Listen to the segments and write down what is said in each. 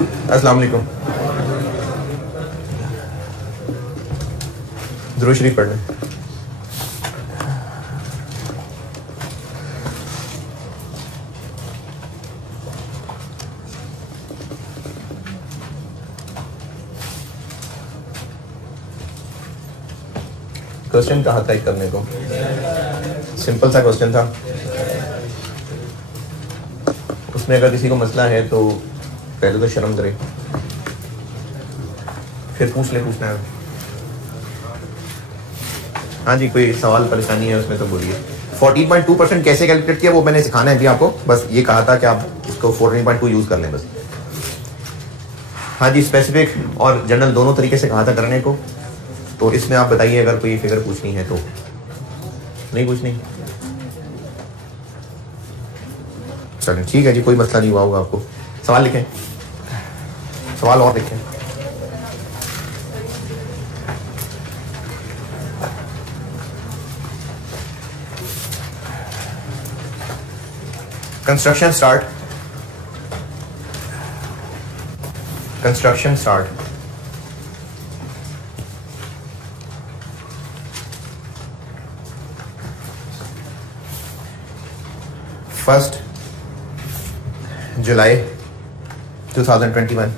अस्सलाम वालेकुम। दुरूद शरीफ पढ़ लें। क्वेश्चन कहा था करने को, सिंपल सा क्वेश्चन था। उसमें अगर किसी को मसला है तो पहले तो शर्म करे, फिर पूछ ले, पूछना है। हाँ जी, कोई सवाल परेशानी है उसमें तो बोलिए। 14.2% कैसे कैलकुलेट किया वो मैंने सिखाना है अभी आपको, बस ये कहा था कि आप इसको 14.2 यूज कर लें बस। हाँ जी, स्पेसिफिक और जनरल दोनों तरीके से कहा था करने को। तो इसमें आप बताइए अगर कोई फिगर पूछनी है तो। नहीं पूछनी, चलें ठीक है जी, कोई मसला नहीं हुआ होगा आपको। सवाल लिखें, सवाल और लिखें। Construction start, construction start. First जुलाई 2021,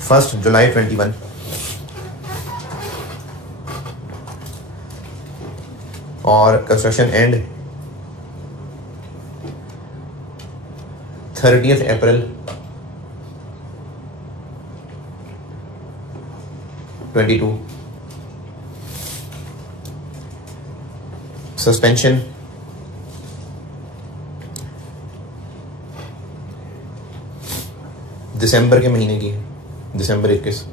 1 जुलाई 21, और कंस्ट्रक्शन एंड 30 अप्रैल 22। सस्पेंशन दिसंबर के महीने की, दिसंबर 21।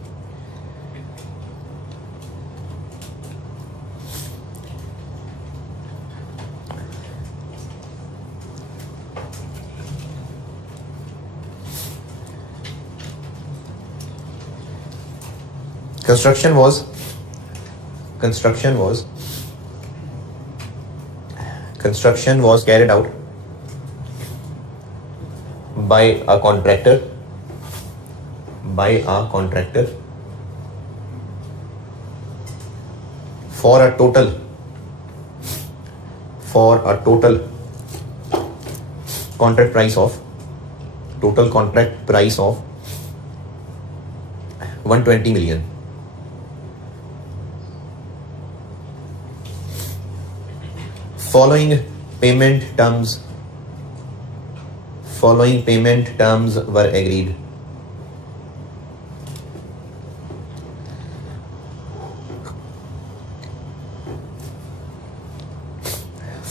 Construction was carried out by a contractor for a total contract price of 120 million. Following payment terms were agreed.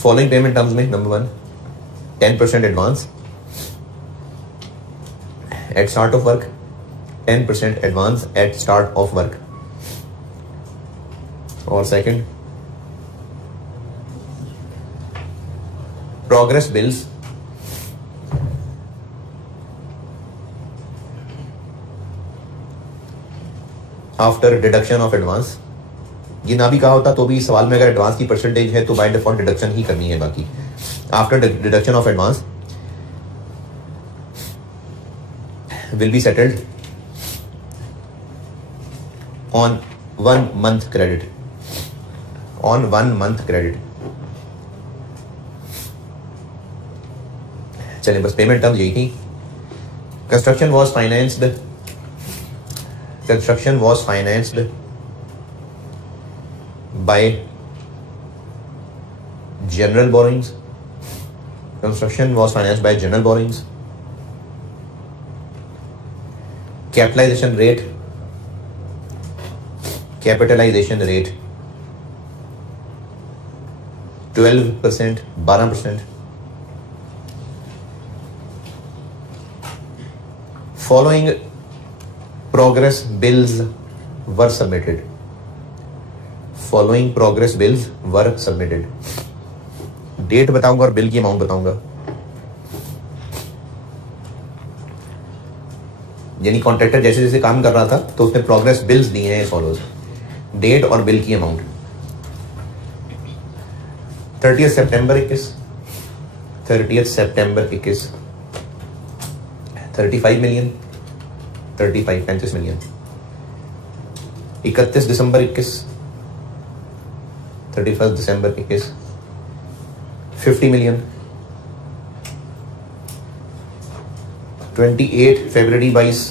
Following payment terms में number 1, 10% advance at start of work, 10% advance at start of work. और second, progress bills after deduction of advance। ये ना भी कहा होता तो भी सवाल में अगर एडवांस की परसेंटेज है तो बाय डिफॉल्ट डिडक्शन ही करनी है। बाकी after deduction of advance will be settled on 1 month credit, on 1 month credit। चलिए बस पेमेंट टर्म्स यही थी। Construction was financed by general borrowings. Capitalisation rate 12%, 12%। Following progress bills were submitted. Date बताऊंगा और bill की अमाउंट बताऊंगा। यानी contractor जैसे जैसे काम कर रहा था तो उसने प्रोग्रेस बिल्स दिए हैं फॉलोज, डेट और बिल की अमाउंट। 30 सितंबर 21, 35 मिलियन, 35 मिलियन। 31 दिसंबर 21, 31 दिसंबर 21 50 मिलियन। 28 फरवरी 22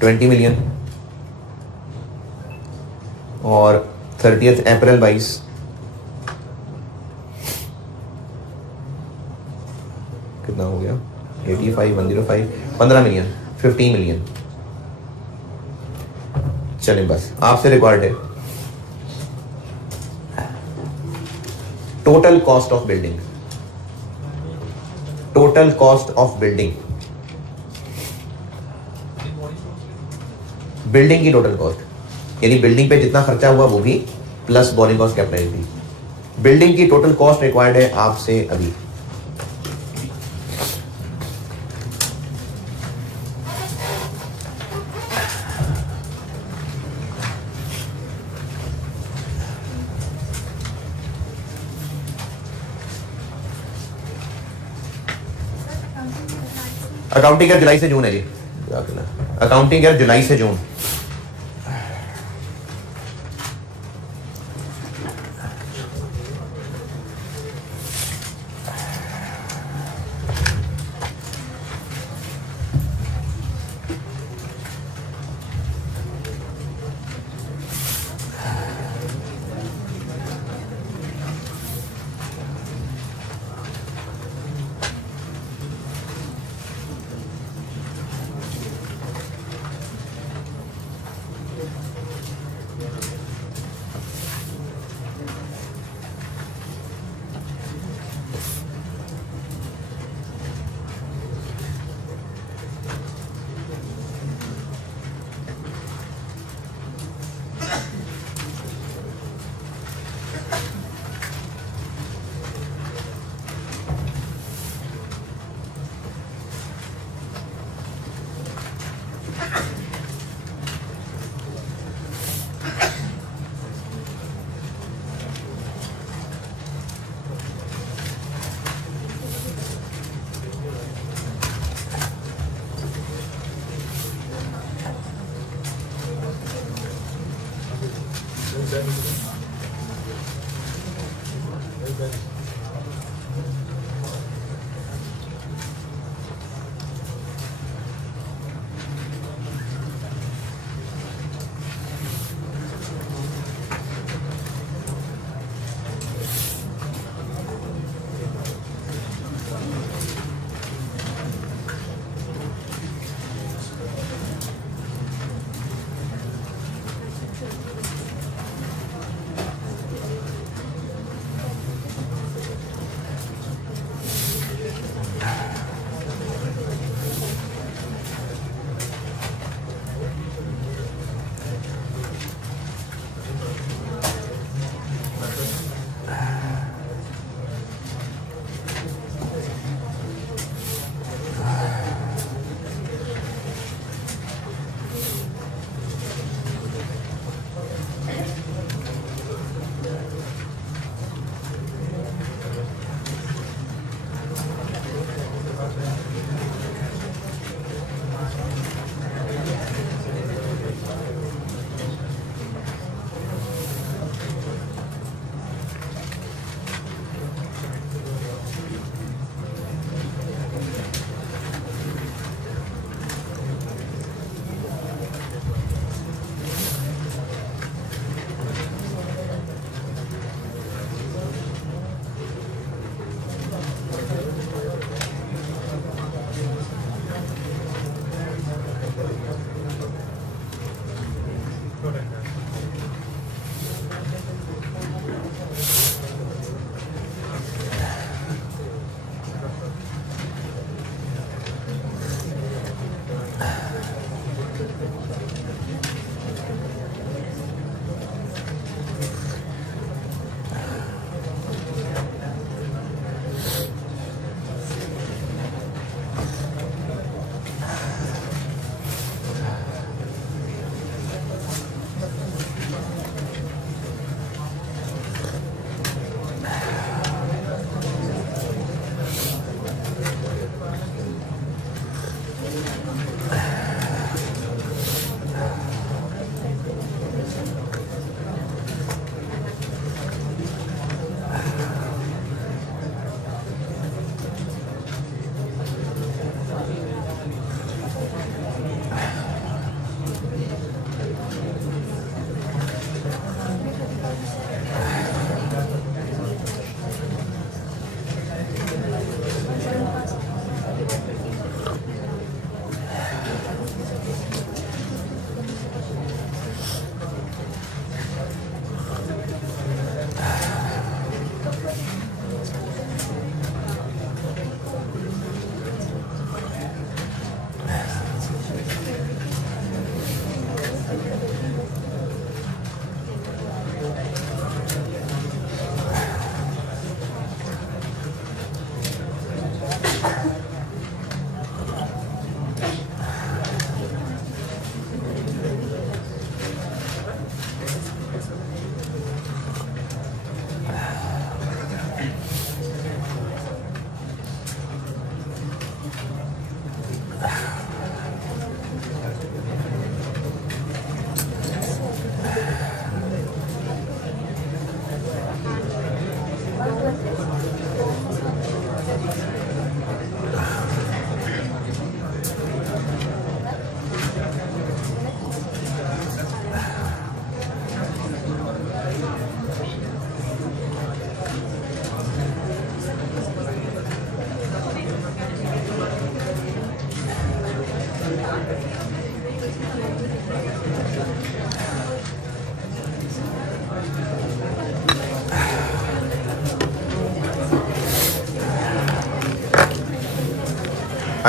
20 मिलियन। और 30 अप्रैल 22 कितना हो गया? 85 105 15 मिलियन, 15 मिलियन। चलें, बस आपसे रिकॉर्ड है। Total cost of building, total cost of building, building की टोटल कॉस्ट, यानी बिल्डिंग पे जितना खर्चा हुआ वो भी प्लस बोरिंग कॉस्ट कैपिटल भी। बिल्डिंग की टोटल कॉस्ट रिक्वायर्ड है आपसे अभी। अकाउंटिंग ईयर जुलाई से जून है जी, अकाउंटिंग ईयर जुलाई से जून।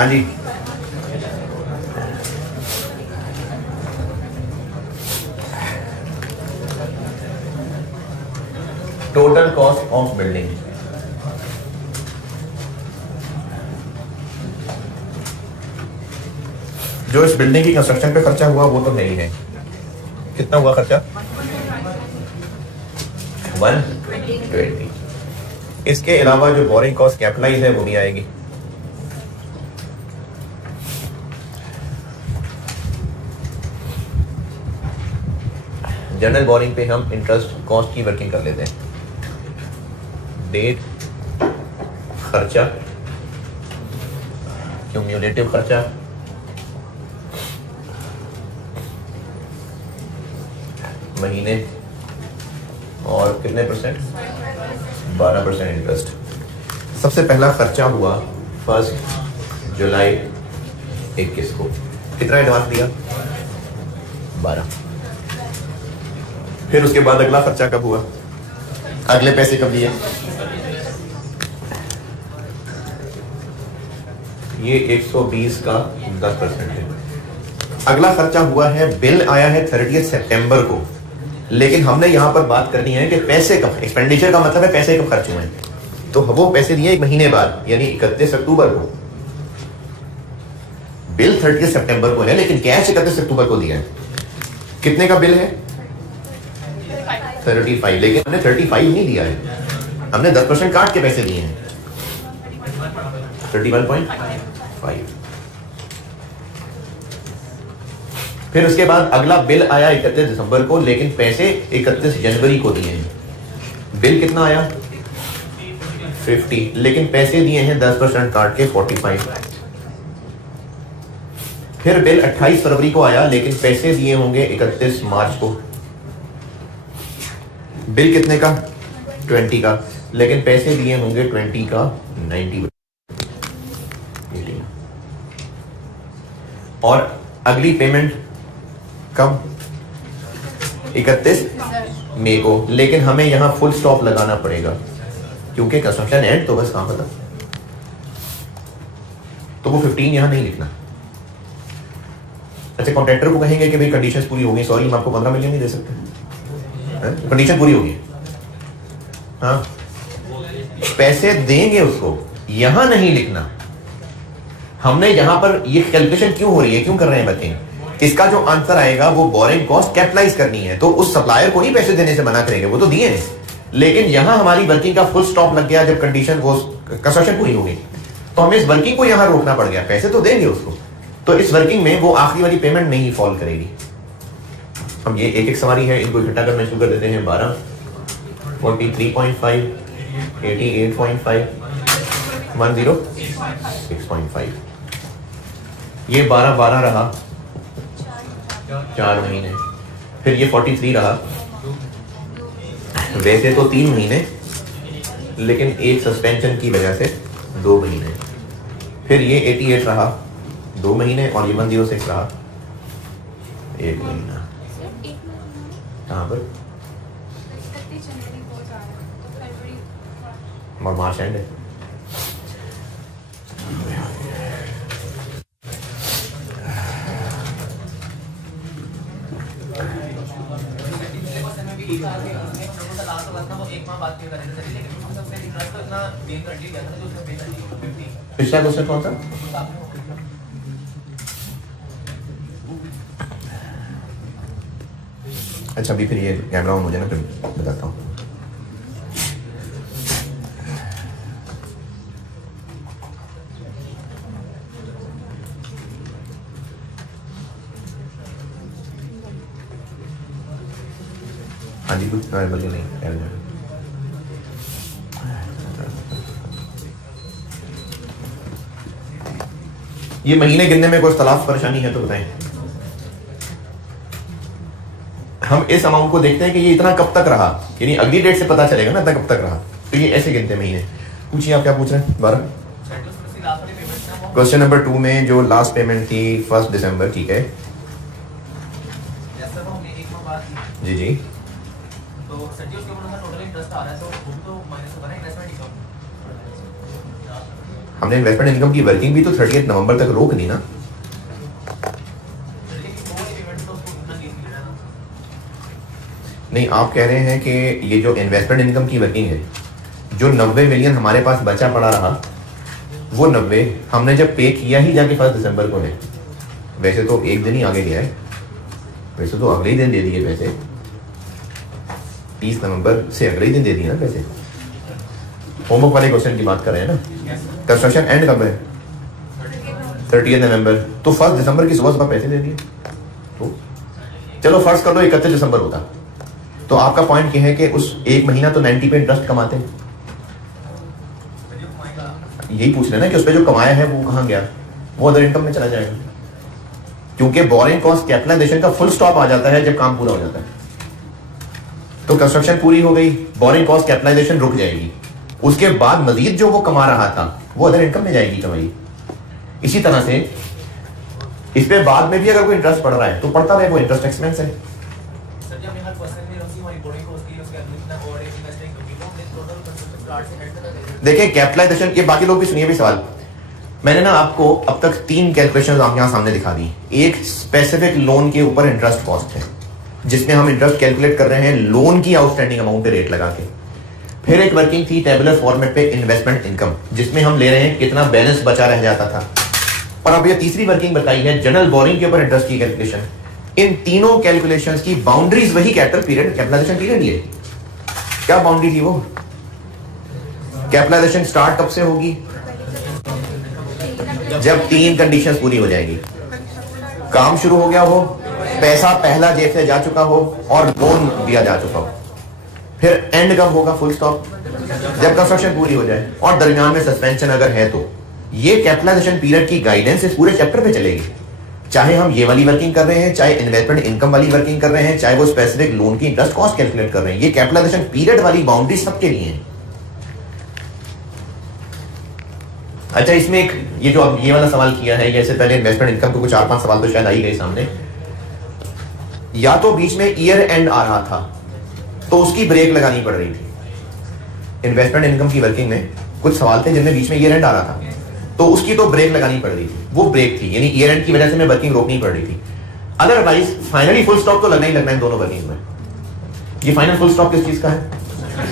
हाँ जी, टोटल कॉस्ट ऑफ बिल्डिंग, जो इस बिल्डिंग की कंस्ट्रक्शन पे खर्चा हुआ वो तो नहीं है। कितना हुआ खर्चा? 120। इसके अलावा जो बोरिंग कॉस्ट कैपिटलाइज है वो भी आएगी। जनरल बोरिंग पे हम इंटरेस्ट कॉस्ट की वर्किंग कर लेते हैं। डेट, खर्चा, क्यूम्युलेटिव खर्चा, महीने और कितने परसेंट? 12% इंटरेस्ट। सबसे पहला खर्चा हुआ 1 जुलाई 21 को। कितना एडवांस दिया? 12। फिर उसके बाद अगला खर्चा कब हुआ? अगले पैसे कब दिए? ये 120 का 10% है। अगला खर्चा हुआ है, बिल आया है 30 सितंबर को, लेकिन हमने यहां पर बात करनी है कि पैसे कब, एक्सपेंडिचर का मतलब है पैसे कब खर्च हुए हैं, तो वो पैसे दिए 1 महीने बाद, यानी 31 अक्टूबर को। बिल 30 सितंबर को है, लेकिन कैश 31 अक्टूबर को दिया है। कितने का बिल है? 35, लेकिन हमने 35 नहीं दिया है, हमने 10% काट के पैसे दिए हैं, 31.5। फिर उसके बाद अगला बिल आया 31 दिसंबर को, लेकिन पैसे 31 जनवरी को दिए हैं। बिल कितना आया? 50, लेकिन पैसे दिए हैं 10% काट के 45। फिर बिल 28 फरवरी को आया, लेकिन पैसे दिए होंगे 31 मार्च को। बिल कितने का? 20 का, लेकिन पैसे दिए होंगे 20 का 90। और अगली पेमेंट कब? 31 मई को, लेकिन हमें यहां फुल स्टॉप लगाना पड़ेगा क्योंकि कंस्ट्रक्शन एंड तो बस काम खत्म, तो वो 15 यहां नहीं लिखना। अच्छा, कॉन्ट्रैक्टर को कहेंगे कि भाई कंडीशंस पूरी हो गई, सॉरी हम आपको 15 मिलियन नहीं दे सकते, कंडीशन पूरी होगी, हाँ पैसे देंगे उसको, यहां नहीं लिखना। हमने यहां पर ये कैलकुलेशन क्यों हो रही है, क्यों कर रहे हैं बताएं? इसका जो आंसर आएगा वो बोरिंग कॉस्ट कैपिटलाइज करनी है, तो उस सप्लायर को नहीं पैसे देने से मना करेंगे, वो तो दिए हैं, लेकिन यहां हमारी वर्किंग का फुल स्टॉप लग गया जब कंडीशन वो कंस्ट्रक्शन पूरी हो गई, तो हमें इस वर्किंग को यहां रोकना पड़ गया। पैसे तो देंगे उसको, तो इस वर्किंग में वो आखिरी वाली पेमेंट नहीं फॉल करेगी। हम ये एक एक सवारी है, इनको इकट्ठा करना शुरू कर देते हैं। 12, 43.5, 88.5, 106.5। ये 12 रहा 4 महीने, फिर ये 43 रहा, वैसे तो 3 महीने, लेकिन एक सस्पेंशन की वजह से 2 महीने, फिर ये 88 रहा 2 महीने, और ये 106 रहा 1 महीना। कहाँ पर? मार्च एंड है। पिछला क्वेश्चन कौन सा? अच्छा, अभी फिर ये कैमरा ऑन हो जाए ना, फिर बताता हूँ। हाँ जी, कुछ बोलिए। नहीं, ये महीने गिनने में कोई इख्तलाफ परेशानी है तो बताएं। हम इस अमाउंट को देखते हैं कि ये इतना कब तक रहा, यानी अगली डेट से पता चलेगा ना इतना कब तक रहा, तो ये ऐसे गिनते हैं महीने। पूछिए आप क्या पूछ रहे हैं? 12। क्वेश्चन नंबर 2 में जो लास्ट पेमेंट थी 1 दिसंबर, ठीक है जी जी, तो सर उसके ऊपर टोटल इंटरेस्ट आ रहा है, तो वो तो माइनस होगा ना इन्वेस्टमेंट इनकम। हमने इन्वेस्टमेंट इनकम की वर्किंग भी तो 30 नवंबर तक रोक दी ना। नहीं, आप कह रहे हैं कि ये जो इन्वेस्टमेंट इनकम की वर्किंग है, जो 90 मिलियन हमारे पास बचा पड़ा रहा, वो 90 हमने जब पे किया ही जाके 1 दिसंबर को है। वैसे तो एक दिन ही आगे गया है, वैसे तो अगले ही दिन दे दिए पैसे, 30 नवंबर से अगले ही दिन दे दिए ना पैसे। होमवर्क वाले क्वेश्चन की बात कर रहे हैं ना। कंस्ट्रक्शन एंड कब है? 30 नवंबर। तो 1 दिसंबर की सुबह सुबह पैसे दे दिए। तो चलो फर्ज कर लो 31 दिसंबर होता, तो आपका पॉइंट क्या है कि उस एक महीना तो 90 पे इंटरेस्ट कमाते हैं। यही पूछ रहे ना कि उस पर जो कमाया है वो कहाँ गया? वो अदर इनकम में चला जाएगा, क्योंकि बोरिंग कॉस्ट कैपिटलाइजेशन का फुल स्टॉप आ जाता है जब काम पूरा हो जाता है। तो कंस्ट्रक्शन पूरी हो गई, बोरिंग कॉस्ट कैपिटलाइजेशन रुक जाएगी, उसके बाद मजीद जो वो कमा रहा था वो अदर इनकम में जाएगी कमाई। इसी तरह से इस पे बाद में भी अगर कोई इंटरेस्ट पड़ रहा है तो पड़ता रहे, वो इंटरेस्ट एक्सपेंस है। देखिए कैपिटलाइजेशन के बाकी लोग भी सुनिए भी सवाल। मैंने ना आपको अब तक 3 कैलकुलेशन आप यहां सामने दिखा दी। एक स्पेसिफिक लोन के ऊपर इंटरेस्ट कॉस्ट है, जिसमें हम इंटरेस्ट कैलकुलेट कर रहे हैं लोन की आउटस्टैंडिंग अमाउंट पे रेट लगा के। फिर एक वर्किंग थी टेबुलर फॉर्मेट पे इन्वेस्टमेंट इनकम, जिसमें हम ले रहे हैं कितना बैलेंस बचा रह जाता था। और अब ये तीसरी वर्किंग बताई है जनरल बोरिंग के ऊपर इंटरेस्ट की कैलकुलेशन। इन तीनों कैलकुलेशंस की बाउंड्रीज वही कैपिटल पीरियड, कैपिटलाइजेशन पीरियड। ये क्या बाउंड्री थी? वो कैपिटलाइजेशन स्टार्ट कब से होगी? जब 3 कंडीशंस पूरी हो जाएगी। काम शुरू हो गया हो, पैसा पहला जेब से जा चुका हो और लोन दिया जा चुका हो। फिर एंड कब होगा? फुल स्टॉप, जब कंस्ट्रक्शन पूरी हो जाए और दरमियान में सस्पेंशन अगर है तो। ये कैपिटलाइजेशन पीरियड की गाइडेंस इस पूरे चैप्टर पे चलेगी, चाहे हम ये वाली वर्किंग कर रहे हैं, चाहे इन्वेस्टमेंट इनकम वाली वर्किंग कर रहे हैं, चाहे वो स्पेसिफिक लोन की इंटरेस्ट कॉस्ट कैलकुलेट कर रहे हैं। ये कैपिटलाइजेशन पीरियड वाली बाउंड्री सबके लिए है। अच्छा, इसमें एक ये जो अब ये वाला सवाल किया है, जैसे पहले इन्वेस्टमेंट इनकम को कुछ 4-5 सवाल तो शायद आ ही गए सामने। या तो बीच में ईयर एंड आ रहा था तो उसकी ब्रेक लगानी पड़ रही थी। इन्वेस्टमेंट इनकम की वर्किंग में कुछ सवाल थे जिनमें बीच में ईयर एंड आ रहा था, तो उसकी तो ब्रेक लगानी पड़ रही थी। वो ब्रेक थी, यानी ईयर एंड की वजह से मैं वर्किंग रोकनी पड़ रही थी। अदरवाइज फाइनली फुल स्टॉप तो लगना ही लगना है दोनों वर्किंग में। ये फाइनल फुल स्टॉप किस चीज का है?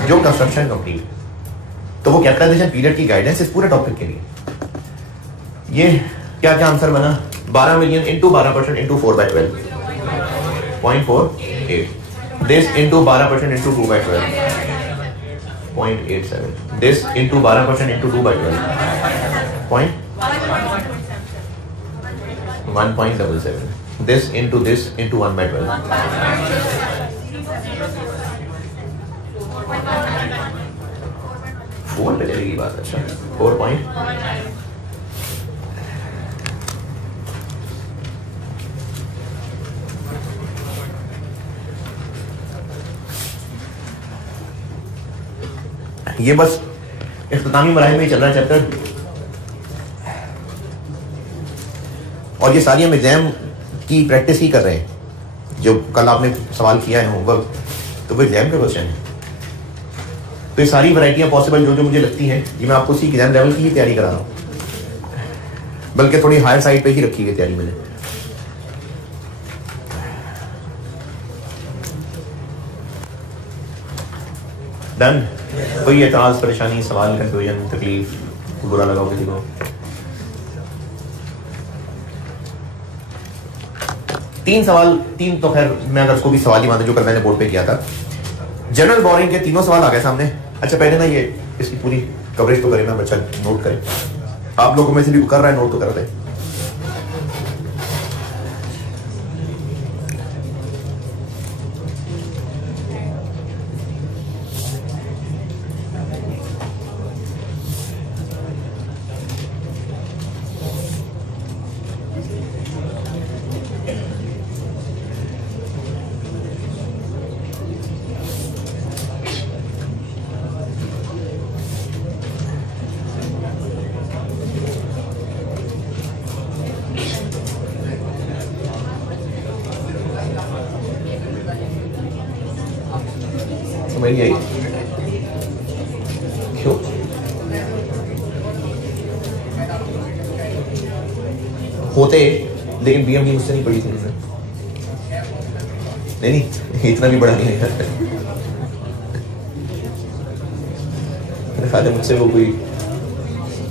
जो कंस्ट्रक्शन कंप्लीट। तो वो कैपिटलाइजेशन पीरियड की गाइडेंस इस पूरे टॉपिक के लिए। ये क्या क्या आंसर बना? 12 million into 12% into 4/12 0.48। This into 12% into 2/12 0.87। This into 12% into 2/12 1.77। This into 1/12 4 पे चलेगी बात। अच्छा 4 ये बस इख्तितामी मराहिल में ही चल रहा है चैप्टर। और ये सारी हम एग्जाम की प्रैक्टिस ही कर रहे हैं। जो कल आपने सवाल किया है होमवर्क, तो वो एग्जाम का क्वेश्चन है। तो ये सारी वैरायटियां पॉसिबल जो जो मुझे लगती हैं, ये मैं आपको उसी एग्जाम लेवल की ही तैयारी करा रहा हूँ, बल्कि थोड़ी हायर साइड पे ही रखी हुई तैयारी मैंने। डन। कोई एतराज, परेशानी, सवाल, कंफ्यूजन, तकलीफ, बुरा लगा हो किसी को? तीन तो खैर मैं अगर उसको भी सवाल ही मानूं जो कल मैंने बोर्ड पे किया था। जनरल बोरिंग के तीनों सवाल आ गए सामने। अच्छा पहले ना ये इसकी पूरी कवरेज तो करें ना, बच्चा नोट करें। आप लोगों में से भी कर रहा है नोट तो कर रहे हैं। समझ नहीं आई क्यों? होते, लेकिन बीएमडी मुझसे नहीं पड़ी थी नहीं इतना भी बड़ा नहीं है मेरे ख्याल है मुझसे वो कोई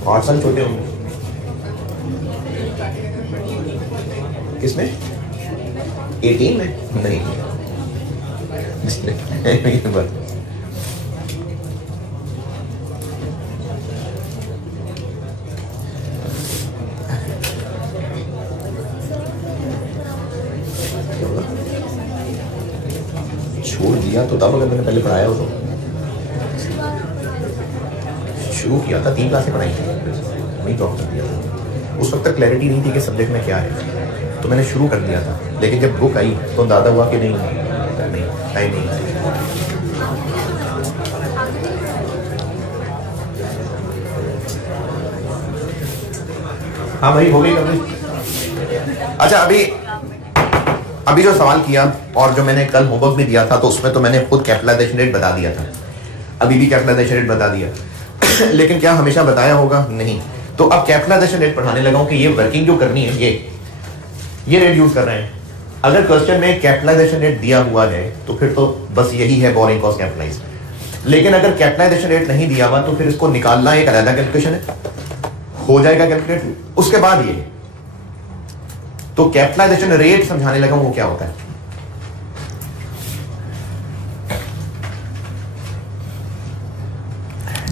8 साल छोटे होंगे। किसमें? 18 में? नहीं छोड़ दिया तो तब, अगर मैंने पहले पढ़ाया हो तो शुरू किया था 3 क्लासें पढ़ाई थी, वही ड्रॉप कर दिया था। उस वक्त तक क्लैरिटी नहीं थी कि सब्जेक्ट में क्या है, तो मैंने शुरू कर दिया था, लेकिन जब बुक आई तो अंदाजा हुआ कि नहीं टाइम नहीं। हाँ भाई हो गई कभी। अच्छा अभी जो सवाल किया और जो मैंने कल होमवर्क भी दिया था, तो उसमें तो मैंने खुद कैपिटलाइजेशन रेट बता दिया था, अभी भी कैपिटलाइजेशन रेट बता दिया लेकिन क्या हमेशा बताया होगा? नहीं। तो अब कैपिटलाइजेशन रेट पढ़ाने लगा हूं कि ये वर्किंग जो करनी है ये रेट यूज कर रहे हैं। अगर क्वेश्चन में कैपिटलाइजेशन रेट दिया हुआ है तो फिर तो बस यही है बोरिंग कॉस्ट कैपिटलाइज। लेकिन अगर कैपिटलाइजेशन रेट नहीं दिया हुआ तो फिर इसको निकालना एक अलग कैलकुलेशन है, हो जाएगा कैलकुलेट। उसके बाद ये तो कैपिटलाइजेशन रेट समझाने लगा वो क्या होता है।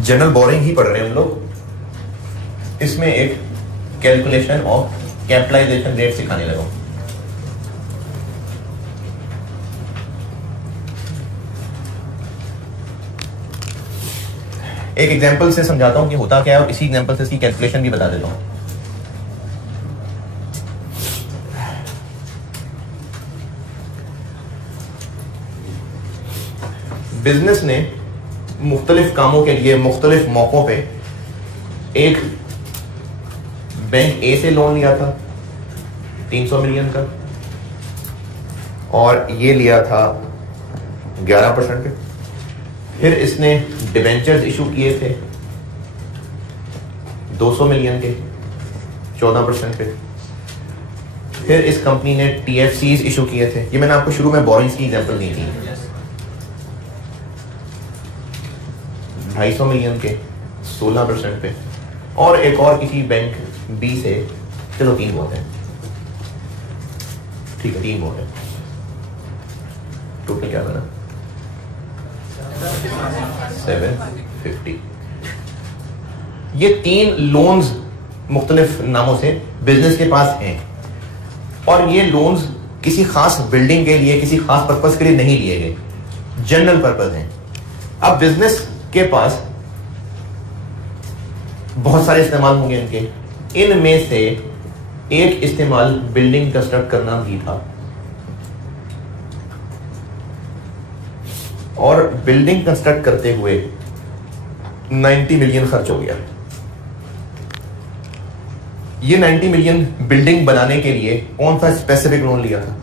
जनरल बोरिंग ही पढ़ रहे हैं हम लोग, इसमें एक कैलकुलेशन ऑफ कैपिटलाइजेशन रेट सिखाने लगा। एक एग्जांपल से समझाता हूं कि होता क्या है और इसी एग्जांपल से इसकी कैलकुलेशन भी बता देता हूं। बिजनेस ने मुख्तलिफ कामों के लिए मुख्तलिफ मौकों पे एक बैंक ए से लोन लिया था 300 मिलियन का, और ये लिया था 11% पे। फिर इसने डिबेंचर्स इशू किए थे 200 मिलियन के 14% पे। फिर इस कंपनी ने टीएफसीज इशू किए थे, ये मैंने आपको शुरू में बोरिंग्स की एग्जांपल दी थी, 250 मिलियन के 16% पे। और एक और किसी बैंक बी से, चलो 3 बहुत है, ठीक है 3 बहुत है, टोटल क्या बना 750। ये 3 लोन्स मुख्तलिफ नामों से बिजनेस के पास हैं, और ये लोन्स किसी खास बिल्डिंग के लिए किसी खास पर्पस के लिए नहीं लिए गए, जनरल पर्पस हैं। अब बिजनेस के पास बहुत सारे इस्तेमाल होंगे इनके, इनमें से एक इस्तेमाल बिल्डिंग कंस्ट्रक्ट करना भी था, और बिल्डिंग कंस्ट्रक्ट करते हुए 90 मिलियन खर्च हो गया। ये 90 मिलियन बिल्डिंग बनाने के लिए कौन सा स्पेसिफिक लोन लिया था?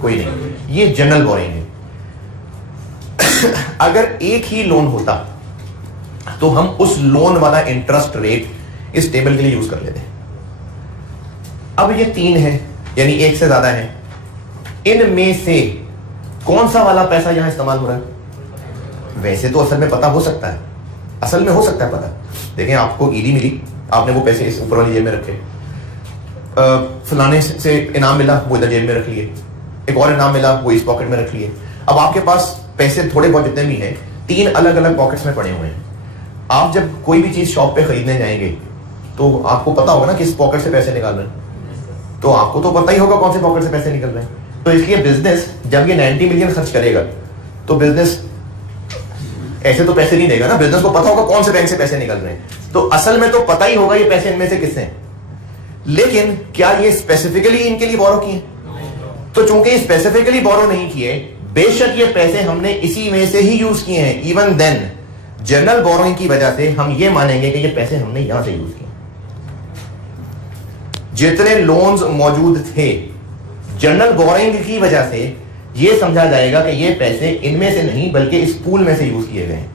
कोई नहीं, ये जनरल बोरिंग है। अगर एक ही लोन होता तो हम उस लोन वाला इंटरेस्ट रेट इस टेबल के लिए यूज कर लेते। अब ये 3 है, यानी एक से ज्यादा है, इनमें से कौन सा वाला पैसा यहां इस्तेमाल हो रहा है? वैसे तो असल में पता हो सकता है, असल में हो सकता है पता। देखें, आपको ईडी मिली, आपने वो पैसे इस ऊपर वाली जेब में रखे, फलाने से इनाम मिला, वो इधर जेब में रख लिए, एक और इनाम मिला, वो इस पॉकेट में रख लिए। अब आपके पास पैसे थोड़े बहुत जितने भी हैं 3 अलग अलग पॉकेट्स में पड़े हुए हैं। आप जब कोई भी चीज शॉप पे खरीदने जाएंगे तो आपको पता होगा ना किस पॉकेट से पैसे निकाल रहे हैं, तो आपको तो पता ही होगा कौन से पॉकेट से पैसे निकल रहे हैं। तो इसलिए बिजनेस जब ये 90 मिलियन खर्च करेगा तो बिजनेस ऐसे तो पैसे नहीं देगा ना, बिजनेस को पता होगा कौन से बैंक से पैसे निकल रहे हैं, तो असल में तो पता ही होगा ये पैसे इनमें से किससे हैं। लेकिन क्या ये स्पेसिफिकली इनके लिए बोरो किए? तो चूंकि स्पेसिफिकली बोरो नहीं किए, बेशक ये पैसे हमने इसी में से ही यूज किए हैं, इवन देन जनरल बोरोइंग की वजह से हम ये मानेंगे कि ये पैसे हमने यहां से यूज किए। जितने लोन्स मौजूद थे जनरल बोरोइंग की वजह से ये समझा जाएगा कि ये पैसे इनमें से नहीं बल्कि इस पूल में से यूज किए गए हैं।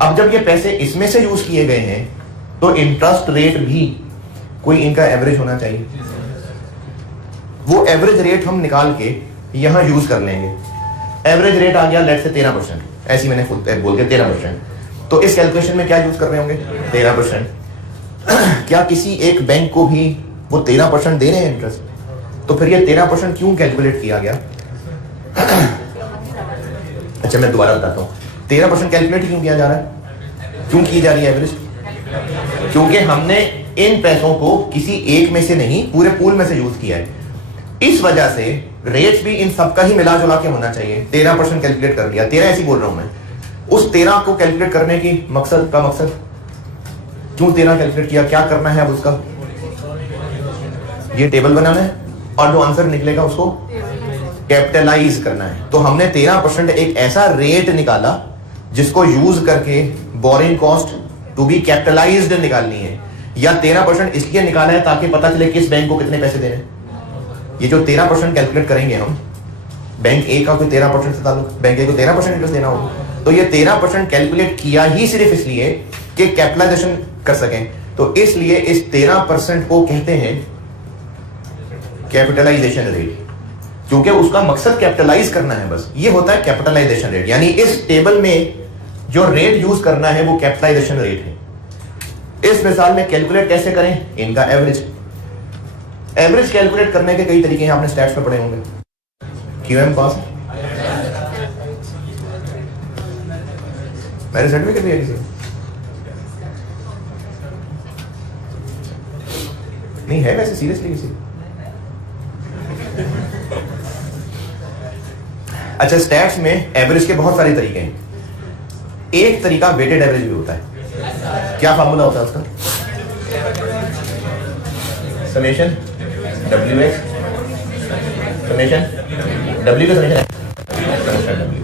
अब जब ये पैसे इसमें से यूज किए गए हैं तो इंटरेस्ट रेट भी कोई इनका एवरेज होना चाहिए। वो एवरेज रेट हम निकाल के यहां यूज कर लेंगे। एवरेज रेट आ गया लेट से 13%, ऐसी मैंने बोल के 13%। तो इस कैलकुलेशन में क्या यूज कर रहे होंगे? 13%। क्या किसी एक बैंक को भी वो 13% दे रहे हैं इंटरेस्ट? तो फिर ये 13% क्यों कैलकुलेट किया गया? अच्छा मैं दोबारा बताता हूँ, 13% कैलकुलेट क्यों किया जा रहा है, क्यों की जा रही है एवरेज? क्योंकि हमने इन पैसों को किसी एक में से नहीं, पूरे पूल में से यूज किया है। इस वजह से रेट्स भी इन सबका ही मिला जुला के होना चाहिए। 13% कैलकुलेट कर लिया, 13 ऐसी बोल रहा हूं मैं। उस 13 को कैलकुलेट करने की मकसद क्यों 13 कैलकुलेट किया, क्या करना है अब उसका? ये टेबल बनाना है और जो आंसर निकलेगा उसको कैपिटलाइज करना है। तो हमने 13% एक ऐसा रेट निकाला जिसको यूज करके borrowing cost to be capitalised निकालनी है, या 13% इसलिए निकाला है ताकि पता चले किस बैंक को कितने पैसे देने। ये जो 13% कैलकुलेट करेंगे हम, बैंक ए का कोई 13% से ताल्लुक, बैंक ए को 13% इंटरेस्ट देना होगा, तो ये 13% कैलकुलेट किया ही सिर्फ इसलिए कि कैपिटलाइजेशन कर सकें। तो इसलिए इस 13% को कहते हैं कैपिटलाइजेशन रेट, क्योंकि उसका मकसद कैपिटलाइज करना है बस। ये होता है कैपिटलाइजेशन रेट, यानी इस टेबल में जो रेट यूज करना है वो कैपिटलाइजेशन रेट है। इस मिसाल में कैलकुलेट कैसे करें? इनका एवरेज। एवरेज कैलकुलेट करने के कई तरीके हैं, आपने स्टैट्स में पढ़े होंगे। क्यूएम पास मेरे सर्टिफिकेट भी है किसी नहीं है वैसे, सीरियसली किसी? अच्छा, स्टैट्स में एवरेज के बहुत सारे तरीके हैं। एक तरीका वेटेड एवरेज भी होता है। क्या फार्मूला होता है उसका? Summation W x, summation W का समेशन डब्ल्यू।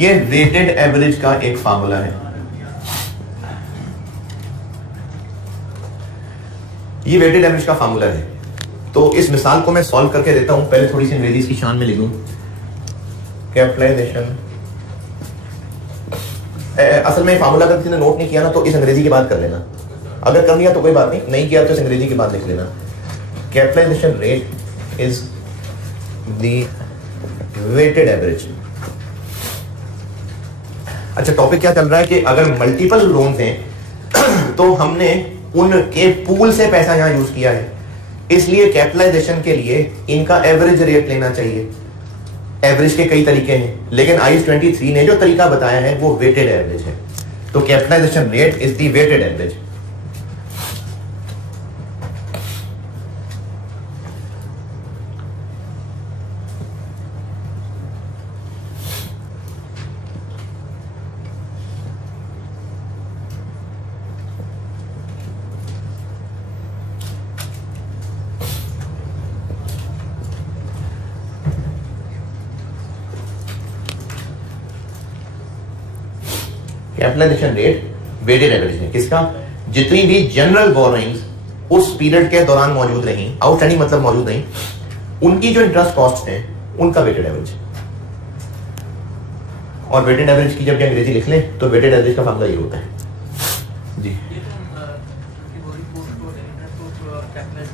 ये वेटेड एवरेज का एक फार्मूला है। ये वेटेड एवरेज का फार्मूला है। तो इस मिसाल को मैं सॉल्व करके देता हूं। पहले थोड़ी सी अंग्रेजी इसकी शान में लिख दूं। कैपिटलाइजेशन, असल में फार्मूला अगर किसी ने नोट नहीं किया ना तो इस अंग्रेजी के बाद कर लेना, अगर कर लिया तो कोई बात नहीं, नहीं किया तो इस अंग्रेजी के बाद लिख लेना। Capitalisation rate is the weighted average. अच्छा, टॉपिक क्या चल रहा है कि अगर मल्टीपल लोन हैं तो हमने उनके पूल से पैसा यहां यूज किया है, इसलिए कैपिटलाइजेशन के लिए इनका एवरेज रेट लेना चाहिए। एवरेज के कई तरीके हैं, लेकिन IAS 23 ने जो तरीका बताया है वो वेटेड एवरेज है। तो capitalisation rate is the weighted average. Capitalisation rate weighted average है किसका? जितनी भी जनरल बोरोइंग्स उस पीरियड के दौरान मौजूद रही, आउटस्टैंडिंग मतलब मौजूद रही, उनकी जो इंटरेस्ट कॉस्ट है उनका वेटेड एवरेज। और वेटेड एवरेज की जब अंग्रेजी लिख ले तो वेटेड एवरेज का फार्मूला ये होता है। जी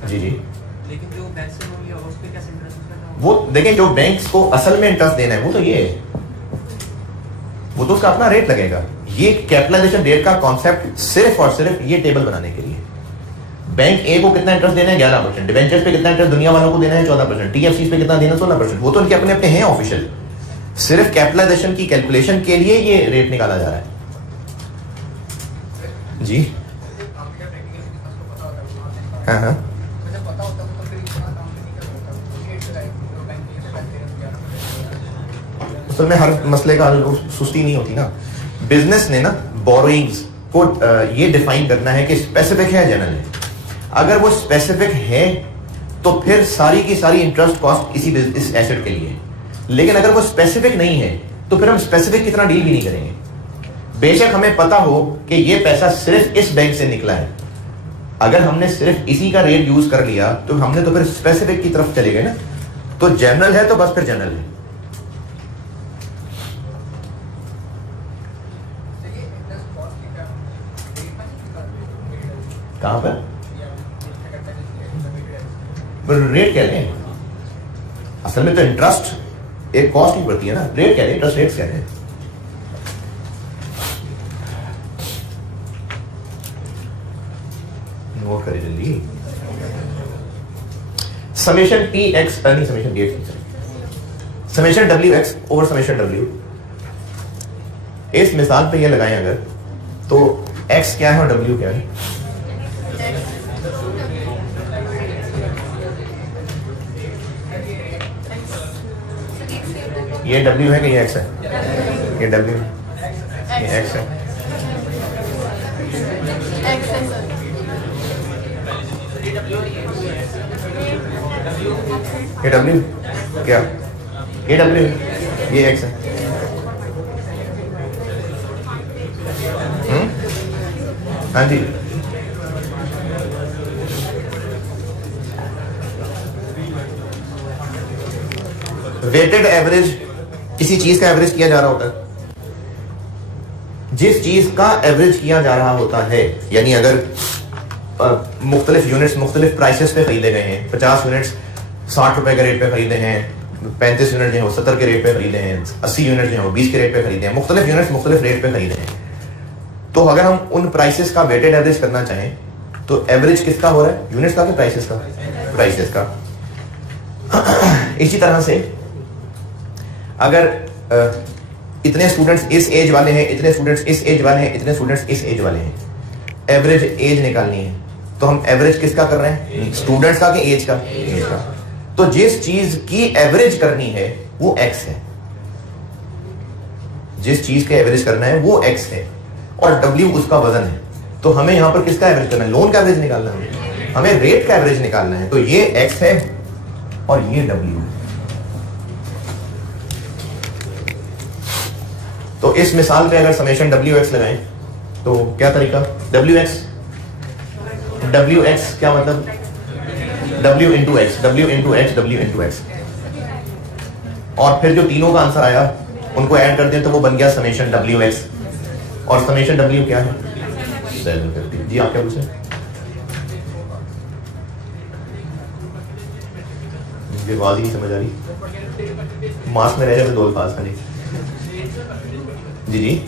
जी जी। लेकिन जो बैंक से लोन लिया उस पे कैसे इंटरेस्ट देना? वो देखें, जो बैंक्स को असल में इंटरेस्ट देना है वो तो ये है, वो तो उसका अपना रेट लगेगा। ये कैपिटलाइजेशन रेट का कॉन्सेप्ट सिर्फ और सिर्फ ये टेबल बनाने के लिए। बैंक ए को कितना इंटरेस्ट देना है? 11%। डिवेंचर्स पे कितना इंटरेस्ट दुनिया वालों को देना है? 14%। टीएफसीज पे कितना देना है? 16%। वो तो उनके अपने अपने हैं ऑफिशियल। सिर्फ कैपिटलाइजेशन की कैलकुलेशन के लिए ये रेट निकाला जा रहा है। जी हाँ हाँ, असल में हर मसले का सुस्ती नहीं होती ना। बिजनेस ने ना बोरोइंग्स को ये डिफाइन करना है कि स्पेसिफिक है जनरल है। अगर वो स्पेसिफिक है तो फिर सारी की सारी इंटरेस्ट कॉस्ट इस एसेट के लिए। लेकिन अगर वो स्पेसिफिक नहीं है तो फिर हम स्पेसिफिक की तरह डील भी नहीं करेंगे। बेशक हमें पता हो कि ये पैसा सिर्फ इस बैंक से निकला है, अगर हमने सिर्फ इसी का रेट यूज कर लिया तो हमने तो फिर स्पेसिफिक की तरफ चले गए ना। तो जनरल है तो बस फिर जनरल है। कहां पर? रेट कह रहे हैं, असल में तो इंटरेस्ट एक कॉस्ट ही पड़ती है ना, रेट कह रहे हैं, इंटरेस्ट रेट्स कह रहे हैं। नोट करें जल्दी। समेशन टी एक्स नहीं summation D x, summation W x over summation W. इस मिसाल पे ये लगाएं अगर, तो एक्स क्या है और डब्ल्यू क्या है? ये डब्ल्यू है कि ये एक्स है? ये डब्ल्यू है, ये एक्स है। ये डब्ल्यू क्या? ये डब्ल्यू, ये एक्स है। हाँ जी, वेटेड एवरेज किसी चीज का एवरेज किया जा रहा होता है, जिस चीज का एवरेज किया जा रहा होता है, यानी अगर मुख्तलिफ यूनिट्स मुख्तलिफ प्राइसेस पे खरीदे गए हैं, 50 यूनिट्स 60 रुपए के रेट पे खरीदे हैं, 35 यूनिट जो है वो 70 के रेट पे खरीदे हैं, 80 यूनिट जो है वो 20 के रेट पे खरीदे हैं, मुख्तलिफ यूनिट्स मुख्तलिफ रेट पे खरीदे हैं। तो अगर हम उन प्राइसेस का वेटेड एवरेज करना चाहें तो एवरेज किसका हो रहा है? यूनिट्स का कि प्राइसेस का? प्राइसेस का। इसी तरह से अगर इतने स्टूडेंट्स इस एज वाले हैं, इतने स्टूडेंट्स इस एज वाले हैं, इतने स्टूडेंट्स इस एज वाले हैं, एवरेज एज निकालनी है, तो हम एवरेज किसका कर रहे हैं? स्टूडेंट्स का कि एज का? एज का। तो जिस चीज की एवरेज करनी है वो एक्स है, जिस चीज का एवरेज करना है वो एक्स है, और डब्ल्यू उसका वजन है। तो हमें यहां पर किसका एवरेज करना है? लोन का एवरेज निकालना है, हमें रेट का एवरेज निकालना है। तो ये एक्स है और ये डब्ल्यू। तो इस मिसाल पे अगर समेशन डब्ल्यू एक्स लगाएं तो क्या तरीका? डब्ल्यू एक्स क्या मतलब? W into x, W into x, W into x, और फिर जो तीनों का आंसर आया उनको ऐड कर दें तो वो बन गया समेशन डब्ल्यू एक्स। और समेशन डब्ल्यू क्या है? 750। जी आप क्या पूछे? मुझे आवाज ही नहीं समझ आ रही, मास्क में रह जाए तो दो अल्फाज खाली। जी जी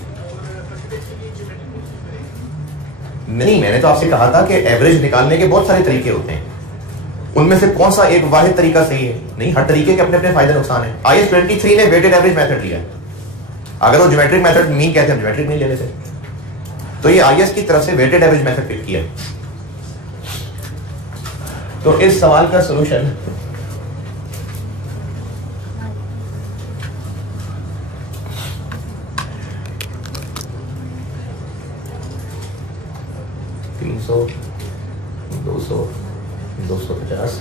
नहीं, मैंने तो आपसे कहा था कि एवरेज निकालने के बहुत सारे तरीके होते हैं, उनमें से कौन सा एक वाहिद तरीका सही है? नहीं, हर तरीके के अपने अपने फायदे नुकसान है। IAS 23 ने वेटेड एवरेज मेथड लिया है। अगर वो ज्योमेट्रिक मेथड मीन कहते हैं, ज्योमेट्रिक मीन ले लेते, तो ये IAS की तरफ से वेटेड एवरेज मेथड पिक किया। तो इस सवाल का सलूशन $300, $200, $250।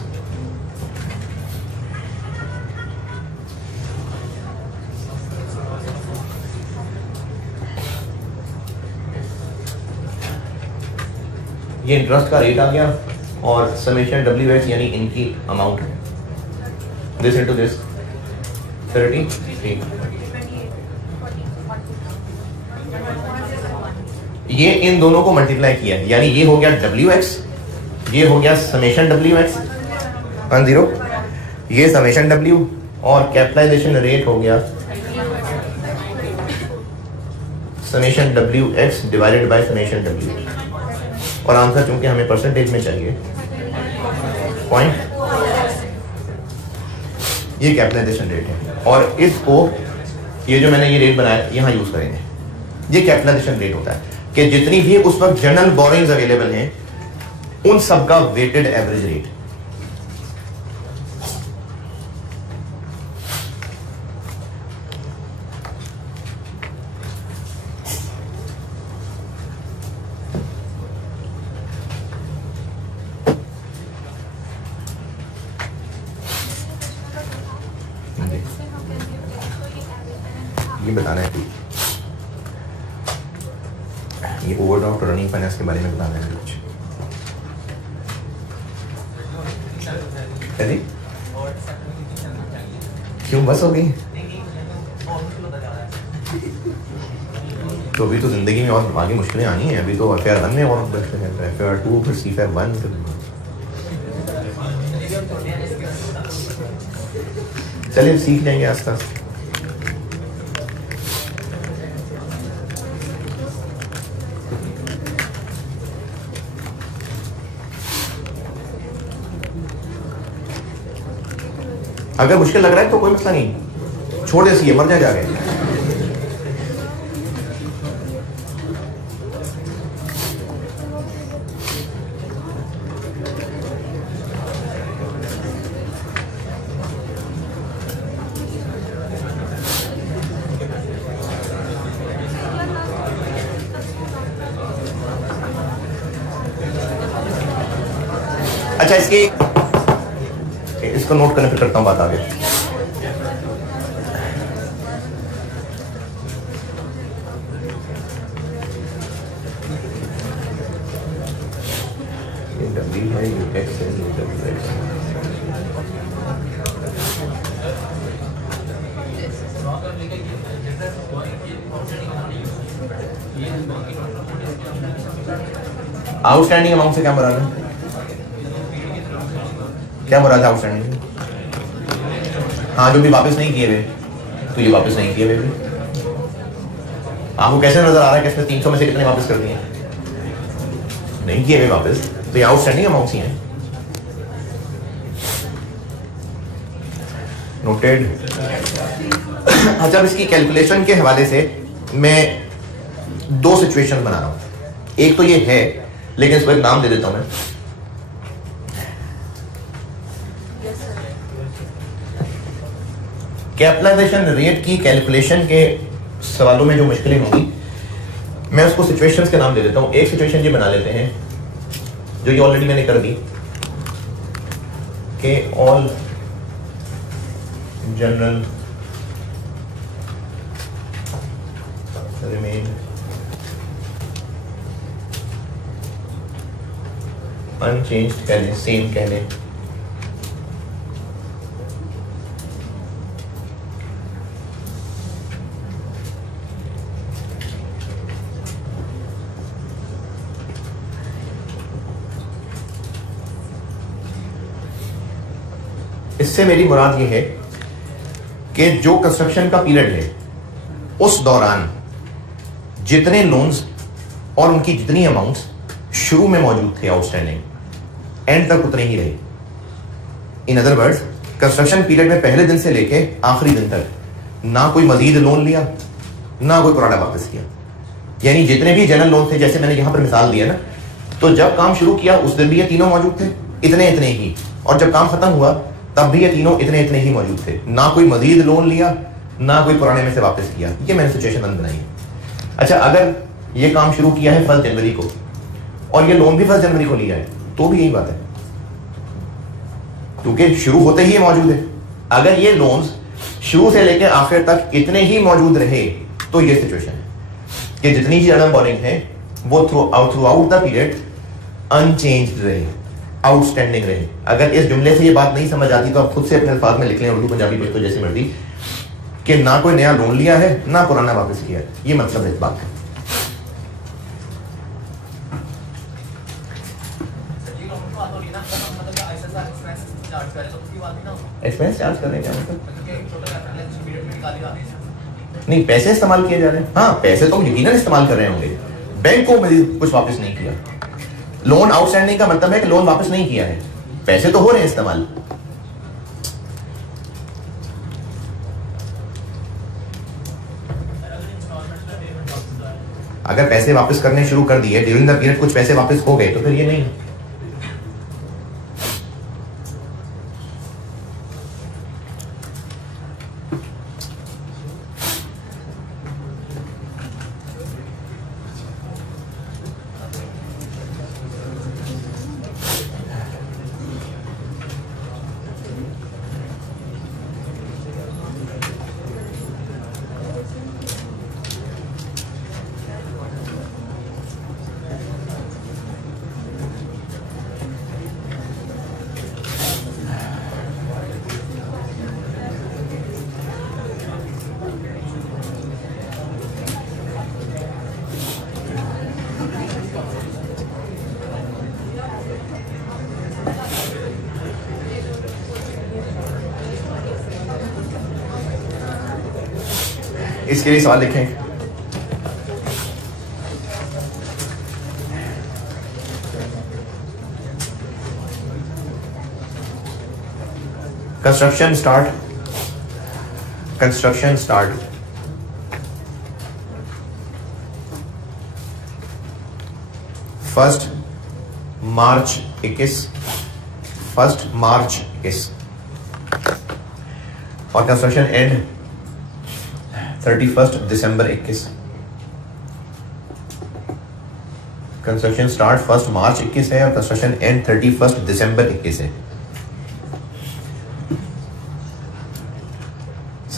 ये इंटरेस्ट का रेट आ गया और समेशन डब्ल्यू एक्स यानी इनकी अमाउंट है, दिस इनटू दिस 33। ये इन दोनों को मल्टीप्लाई किया, यानी ये हो गया डब्ल्यू एक्स, ये हो गया समेशन डब्ल्यू एक्स 10, ये समेशन डब्ल्यू, और कैपिटलाइजेशन रेट हो गया summation W x divided by summation W. और आंसर चूंकि हमें परसेंटेज में चाहिए पॉइंट, ये कैपिटलाइजेशन रेट है, और इसको ये जो मैंने ये रेट बनाया यहां यूज करेंगे। ये कैपिटलाइजेशन रेट होता है कि जितनी भी उस वक्त जनरल बोरिंग्स अवेलेबल हैं उन सब का वेटेड एवरेज रेट। ये बताना है, ये ओवरड्राफ्ट और रनिंग फाइनेंस के बारे में बताना है कुछ। जी क्यों बस हो गई? तो अभी तो जिंदगी में और आगे मुश्किलें आनी है। अभी तो FR1 में और FR2 फिर CFR1 फिर चलिए सीख जाएंगे आस्ते आस्ते। अगर मुश्किल लग रहा है तो कोई मसला नहीं, छोड़ दे, सी मर जाए जाके। अच्छा, इसको नोट करने फिर करता हूँ बात आगे। आउटस्टैंडिंग अमाउंट से क्या मुराद है? क्या मुराद है आउटस्टैंडिंग? हाँ, जो भी वापस नहीं किए हुए, तो ये वापस नहीं किए हुए भी। आपको कैसे नजर आ रहा है कि इसमें 300 में से कितने वापस कर दिए? नहीं किए हुए वापस, तो ये आउटस्टैंडिंग अमाउंट्स ही हैं। नोटेड। अच्छा, इसकी कैलकुलेशन के हवाले से मैं 2 सिचुएशन बना रहा हूं। एक तो ये है, लेकिन इसको एक नाम दे देता हूं मैं। कैपिटलाइजेशन रेट की कैलकुलेशन के सवालों में जो मुश्किलें होंगी, मैं उसको सिचुएशंस के नाम दे देता हूं। एक सिचुएशन ये बना लेते हैं, जो ये ऑलरेडी मैंने कर दी, कि ऑल जनरल रिमेन अनचेंज्ड कह लें, सेम कह लें। इससे मेरी मुराद ये है कि जो कंस्ट्रक्शन का पीरियड है, उस दौरान जितने लोन्स और उनकी जितनी अमाउंट्स शुरू में मौजूद थे आउटस्टैंडिंग, एंड तक उतने ही रहे। In other words, construction period में पहले दिन से लेके आखिरी दिन तक ना कोई मजीद लोन लिया, ना कोई पुराना वापस किया। यानी जितने भी जनरल लोन थे, जैसे मैंने यहां पर मिसाल दिया ना, तो जब काम शुरू किया उस दिन भी ये तीनों मौजूद थे, इतने इतने ही, और जब काम खत्म हुआ तब भी ये तीनों इतने इतने ही मौजूद थे। ना कोई मजीद लोन लिया, ना कोई पुराने में से वापस किया। ये मैंने सिचुएशन बनाई है। अच्छा, अगर ये काम शुरू किया है 1 जनवरी को और ये लोन भी 1 जनवरी को लिया है, तो भी यही बात है, क्योंकि शुरू होते ही ये मौजूद है। अगर ये लोन्स शुरू से लेकर आखिर तक इतने ही मौजूद रहे, तो ये सिचुएशन है कि जितनी जनरल बोरिंग है वो through out the period unchanged रहे, आउटस्टैंडिंग रहे। अगर इस जुमले से ये बात नहीं समझ आती तो आप खुद से अपने अल्फाज में लिख लें, उर्दू पंजाबी में तो जैसे मर्जी, कि ना कोई नया लोन लिया है, ना पुराना वापस किया है। ये मतलब है इस बात का। एक्सपेंस चार्ज कर रहे हैं क्या मतलब? नहीं, पैसे इस्तेमाल किए जा रहे हैं। हाँ, पैसे तो यकीनन इस्तेमाल कर रहे होंगे। बैंक को कुछ वापस नहीं किया। लोन आउटस्टैंडिंग का मतलब है कि लोन वापस नहीं किया है, पैसे तो हो रहे हैं इस्तेमाल। अगर पैसे वापस करने शुरू कर दिए ड्यूरिंग द पीरियड, कुछ पैसे वापस हो गए, तो फिर ये नहीं है। इसके लिए सवाल लिखें। कंस्ट्रक्शन स्टार्ट 1 मार्च 21 और construction and 31 December 21। Construction start 1 मार्च 21 है और कंस्ट्रक्शन एंड 31 दिसंबर 21 है।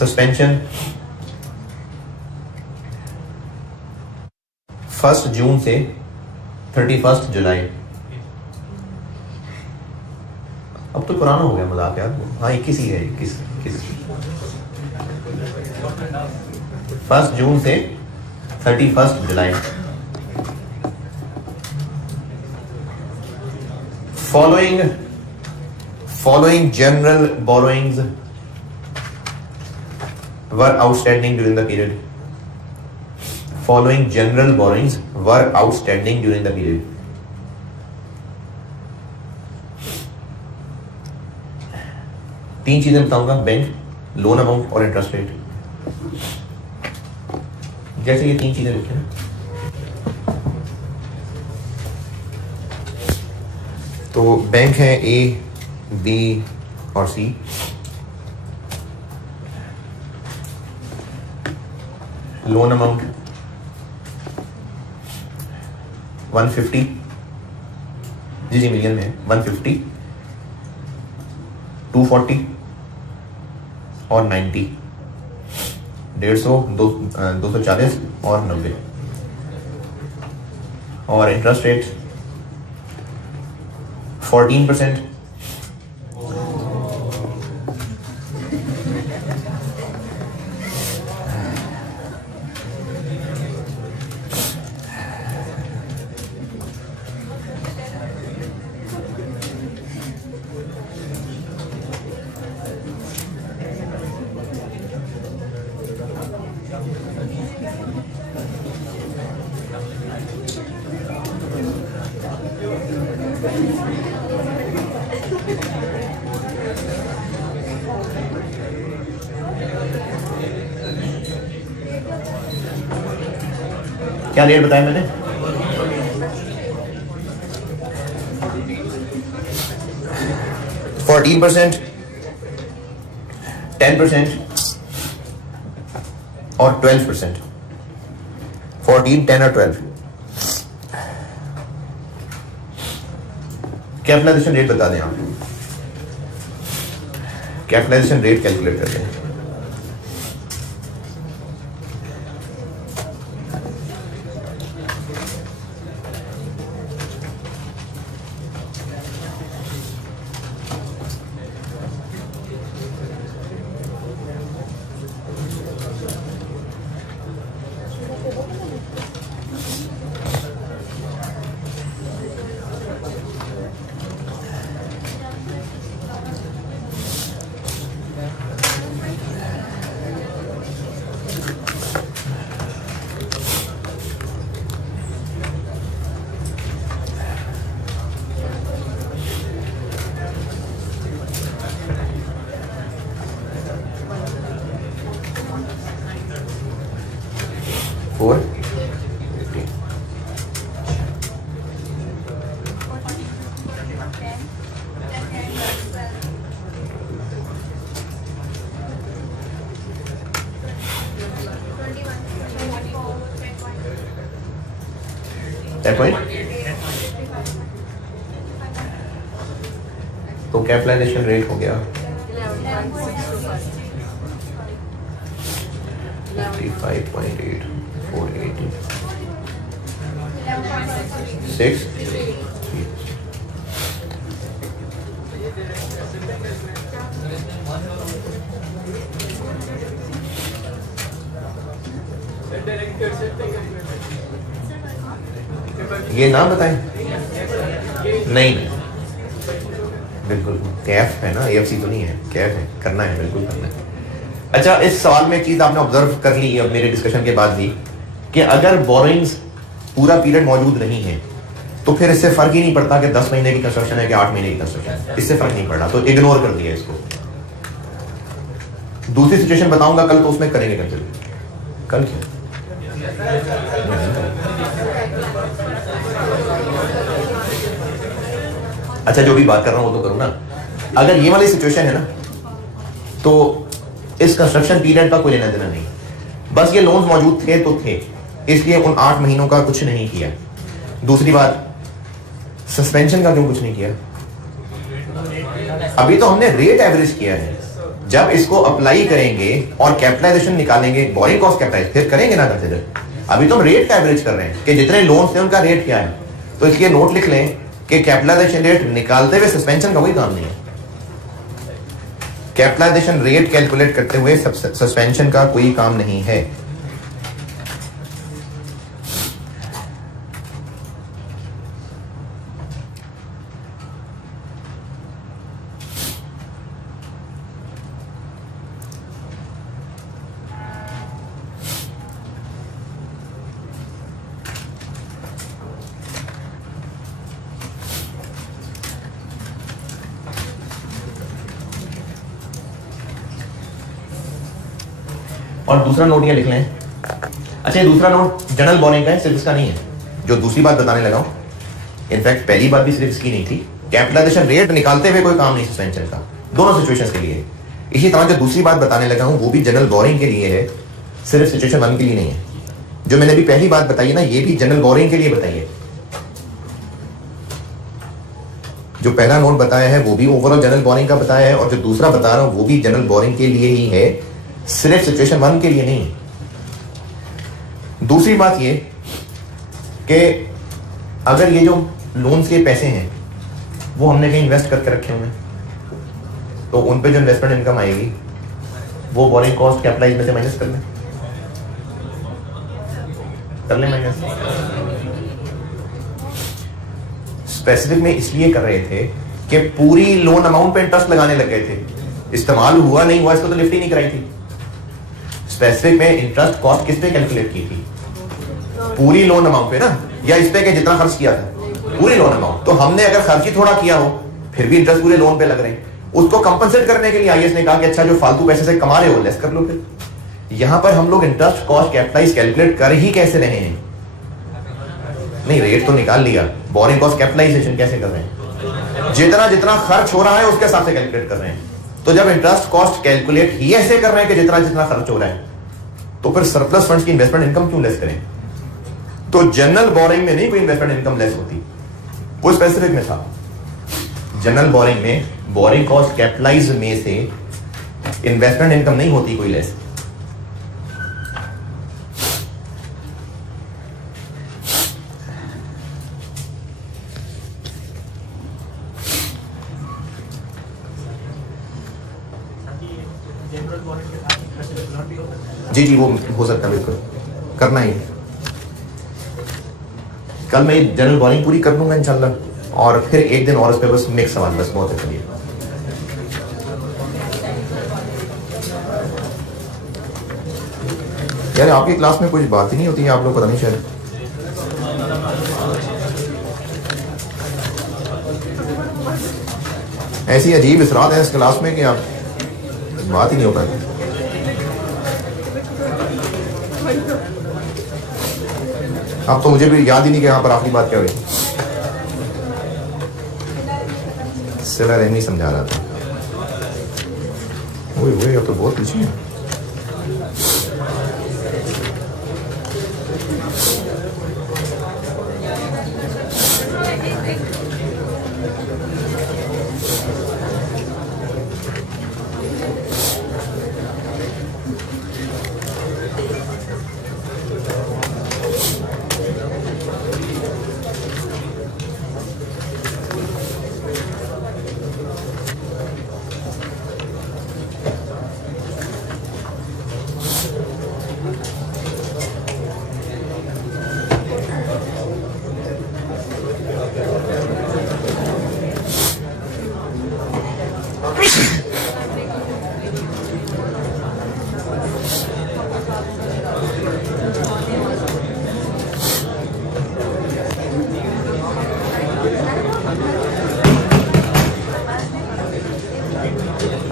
सस्पेंशन 1 जून से 31 जुलाई। अब तो पुराना हो गया मजाक यार। हाँ 21 ही है। 21 1 जून से 31 जुलाई। Following general borrowings were outstanding during the period. Following general borrowings were outstanding during the period. तीन चीजें बताऊंगा, बैंक, लोन अमाउंट और इंटरेस्ट रेट। जैसे ये तीन चीजें लिखे ना, तो बैंक है ए, बी और सी। लोन अमाउंट 150, जी मिलियन में 150, 240 और 90, 150, 240 और 90। और इंटरेस्ट रेट 14%। क्या रेट बताया मैंने? %14, 10% और 12%। 14, 10 और 12। कैपिटलाइजेशन रेट बता दें आप। कैपिटलाइजेशन रेट कैलकुलेट करते हैं। तो कैपिटलाइजेशन रेट हो गया 55.848 ये ना बताएं। नहीं बिल्कुल कैफ है ना, AFC तो नहीं है, कैफ है, करना है, बिल्कुल करना है। अच्छा, इस सवाल में एक चीज आपने ऑब्जर्व कर ली अब मेरे डिस्कशन के बाद भी, कि अगर बोरोइंग्स पूरा पीरियड मौजूद नहीं है तो फिर इससे फर्क ही नहीं पड़ता कि 10 महीने की कंस्ट्रक्शन है कि 8 महीने की कंस्ट्रक्शन है, इससे फर्क नहीं पड़ा, तो इग्नोर कर दिया इसको। दूसरी सिचुएशन बताऊंगा कल, तो उसमें करेंगे कंसिडर। कल क्या? अच्छा, जो भी बात कर रहा हूं वो तो करूं ना। अगर ये वाली सिचुएशन है ना, तो इस कंस्ट्रक्शन पीरियड का कोई लेना देना नहीं, बस ये लोन्स मौजूद थे तो थे, इसलिए उन 8 महीनों का कुछ नहीं किया। दूसरी बात, सस्पेंशन का क्यों कुछ नहीं किया? अभी तो हमने रेट एवरेज किया है, जब इसको अप्लाई करेंगे और कैपिटलाइजेशन निकालेंगे, बोरिंग कॉस्ट कैपिटलाइज, फिर करेंगे ना कंसिडर। अभी तो हम रेट का एवरेज कर रहे हैं कि जितने लोन्स थे उनका रेट क्या है, तो इसलिए नोट लिख लें कि कैपिटलाइजेशन रेट निकालते हुए सस्पेंशन का कोई काम नहीं है। कैपिटलाइजेशन रेट कैलकुलेट करते हुए सस्पेंशन का कोई काम नहीं है। और दूसरा नोट ये लिख लें। अच्छा, ये दूसरा नोट जनरल बोरिंग का है, सिर्फ इसका नहीं है। जो दूसरी बात बताने लगा हूं, इनफैक्ट पहली बात भी सिर्फ इसकी नहीं थी। कैपिटलाइजेशन रेट निकालते हुए कोई काम नहीं सस्पेंशन का, दोनों सिचुएशंस के लिए। इसी तरह जो दूसरी बात बताने लगा हूं वो भी जनरल बोरिंग के लिए है, सिर्फ सिचुएशन 1 के लिए नहीं है। जो मैंने अभी पहली बात बताई ना, ये भी जनरल बोरिंग के लिए बताई है। जो पहला नोट बताया है वो भी ओवरऑल जनरल बोरिंग का बताया है, और जो दूसरा बता रहा हूं वो भी जनरल बोरिंग के लिए ही है, सिर्फ सिचुएशन 1 के लिए नहीं। दूसरी बात ये कि अगर ये जो लोन्स के पैसे हैं वो हमने कहीं इन्वेस्ट करके रखे हुए हैं, तो उन पे जो इन्वेस्टमेंट इनकम आएगी वो बोरिंग कॉस्ट कैपिटलाइज में से माइनस कर लें माइनस। स्पेसिफिक में इसलिए कर रहे थे कि पूरी लोन अमाउंट पे इंटरेस्ट लगाने लग गए थे, इस्तेमाल हुआ नहीं हुआ इसको तो लिफ्ट ही नहीं कराई थी। स्पेसिफिक में इंटरेस्ट कॉस्ट किस पे कैलकुलेट की थी? पूरी लोन अमाउंट पे ना, या इस पे कि जितना खर्च किया था, पूरी लोन अमाउंट। तो हमने अगर खर्च ही थोड़ा किया हो फिर भी इंटरेस्ट पूरे लोन पे लग रहे हैं, उसको कंपनसेट करने के लिए आईएएस ने कहा कि अच्छा जो फालतू पैसे से कमा रहे हो लेस कर लो। फिर यहां पर हम लोग इंटरेस्ट कॉस्ट कैपिटलाइज कैलकुलेट कर ही कैसे रहे हैं? नहीं, रेट तो निकाल लिया, बोरिंग कॉस्ट कैपिटलाइजेशन कैसे कर रहे हैं? जितना जितना खर्च हो रहा है उसके हिसाब से कैलकुलेट कर रहे हैं। तो जब इंटरेस्ट कॉस्ट कैलकुलेट ही ऐसे कर रहे हैं कि जितना जितना खर्च हो रहा है, तो फिर सरप्लस फंड्स की इन्वेस्टमेंट इनकम क्यों लेस करें? तो जनरल बोरिंग में नहीं कोई इन्वेस्टमेंट इनकम लेस होती, वो स्पेसिफिक में था। जनरल बोरिंग में बोरिंग कॉस्ट कैपिटलाइज में से इन्वेस्टमेंट इनकम नहीं होती कोई लेस। जी जी, वो हो सकता है, बिल्कुल करना ही। कल मैं जनरल बोरिंग पूरी कर लूंगा इंशाल्लाह, और फिर एक दिन और उस पर बस मिक्स सवाल, बस बहुत अच्छा। यार आपकी क्लास में कुछ बात ही नहीं होती है, आप लोग पता नहीं शायद। ऐसी अजीब इसरात है इस क्लास में कि आप बात ही नहीं हो पाती। अब तो मुझे भी याद ही नहीं कि यहाँ पर आखिरी बात क्या हुई। सिला रहमी समझा रहा था। ओए अब तो बहुत पीछे है।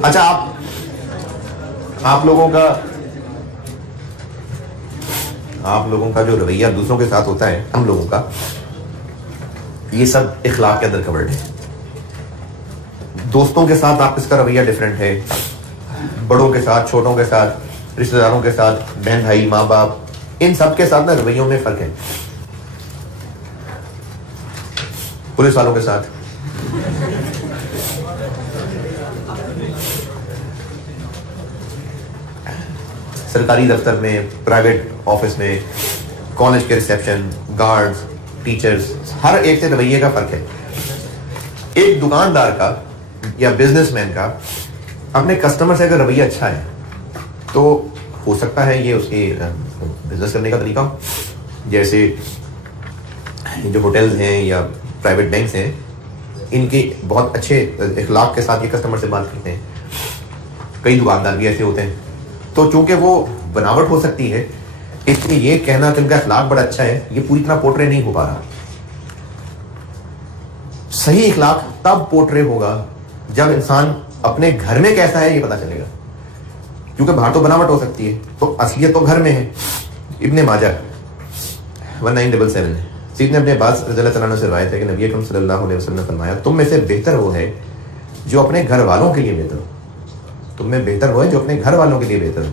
अच्छा, आप लोगों का जो रवैया दूसरों के साथ होता है, हम लोगों का, ये सब इखलाक के अंदर कवर्ड है। दोस्तों के साथ आप इसका रवैया डिफरेंट है, बड़ों के साथ, छोटों के साथ, रिश्तेदारों के साथ, बहन भाई, माँ बाप, इन सब के साथ ना रवैयों में फर्क है। पुलिस वालों के साथ, सरकारी दफ्तर में, प्राइवेट ऑफिस में, कॉलेज के रिसेप्शन, गार्ड्स, टीचर्स, हर एक से रवैये का फर्क है। एक दुकानदार का या बिजनेसमैन का अपने कस्टमर से अगर रवैया अच्छा है तो हो सकता है ये उसकी बिजनेस करने का तरीका हो। जैसे जो होटल्स हैं या प्राइवेट बैंक्स हैं, इनके बहुत अच्छे इखलाक के साथ ये कस्टमर से बात करते हैं। कई दुकानदार भी ऐसे होते हैं। तो चूंकि वो बनावट हो सकती है, इसलिए ये कहना कि उनका इखलाक बड़ा अच्छा है, ये पूरी तरह पोर्ट्रे नहीं हो पा रहा। सही इखलाक तब पोर्ट्रे होगा जब इंसान अपने घर में कैसा है ये पता चलेगा, क्योंकि बाहर तो बनावट हो सकती है, तो असलियत तो घर में है। इब्ने माजा 1977 सीध ने अपने अब्बास रज़ियल्लाहु अन्हु से रिवायत है कि नबी अकरम सल्लल्लाहु अलैहि वसल्लम ने फरमाया, तुम में से बेहतर वो है जो अपने घर वालों के लिए बेहतर हो। तुम में बेहतर वो है जो अपने घर वालों के लिए बेहतर हो।